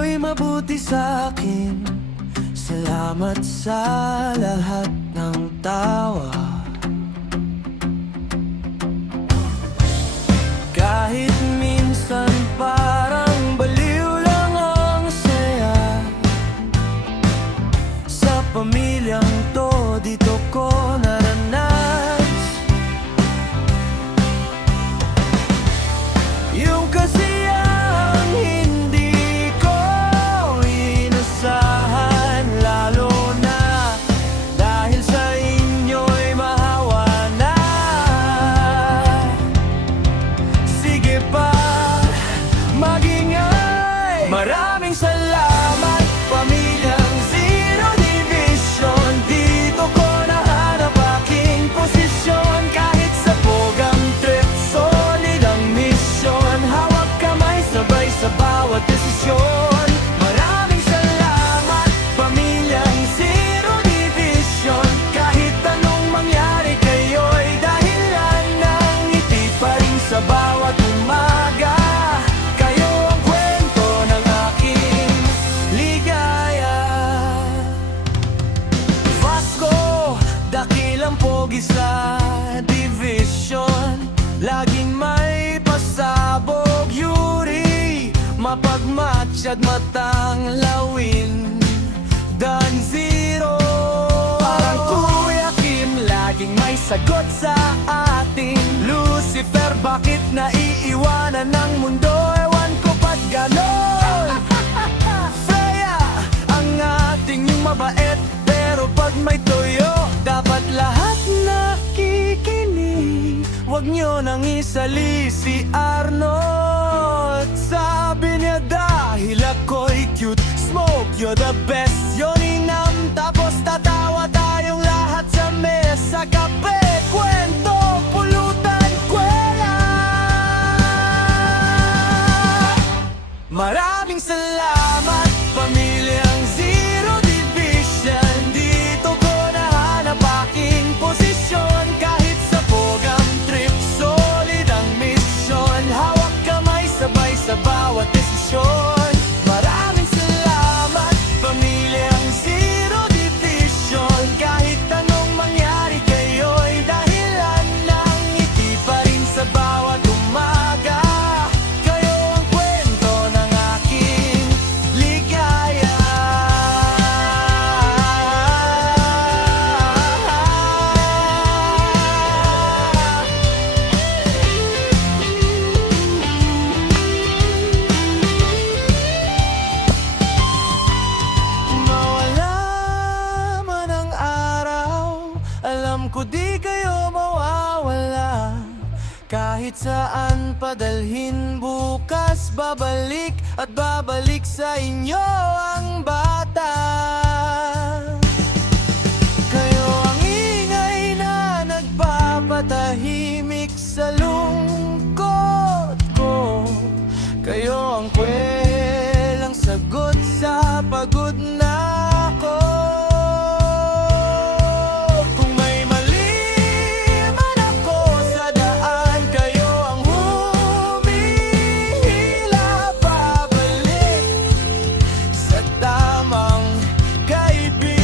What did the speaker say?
Kayo'y mabuti sa'kin. Salamat sa lahat ng tawa. Kahit minsan parang baliw lang ang saya. Sa pamilyang to, dito ko naranas yung kasiyang hindi ko inasahan. Lalo na dahil sa inyo'y mahawa na. Sige pa, mag-ingay. Maraming salamat, pamilyang Zero Division. Dito ko nahanap aking posisyon. Kahit sa bogang trip, solid ang mission. Hawak kamay, sabay sa bawat desisyon. Maraming salamat, pamilyang Zero Division. Kahit anong mangyari, kayo'y dahilan ng ngiti pa rin sa bawat umaga. Kayo ang kwento ng aking ligaya. Vasco, dakilang pogi sa division. Laging may pasabog. Yuri, mapagmatsyad matang lawin. Dan Zero, parang Kuya Kim, laging may sagot sa atin. Lucifer, bakit naiiwanan ng mundo? Ewan ko ba't ganon. Freya, ang ating mabait, pero pag may toyo, dapat lahat nakikinig. Huwag nyo nang isali si Arnold. Sabi niya dahil ako'y cute. Smoke, you're the best. Yun inam, tapos tatawa tayong lahat sa mesa. Kape, kwento, pulutan, kwela. Maraming salamat, pamilyang Zero Division. Dito ko nahanap aking posisyon. Kahit sa bogang trip, solid ang mission. Hawak kamay, sabay sa bawat desisyon. Maraming salamat, pamilyang Zero Division. Kahit anong mangyari, kayo'y dahilan ng ngiti pa rin sa bawat umaga. Kayo ang kwento ng aking ligaya. Mawala man ang araw, alam ko di kayo mawawala. Kahit saan padalhin bukas, babalik at babalik sa inyo ang bata. Kayo ang ingay na nagpapatahimik sa lungkot ko. Kayo ang kwelang sagot sa pagod na ako. Kung may mali man ako sa daan, kayo ang humihila pabalik sa tamang kaibigan.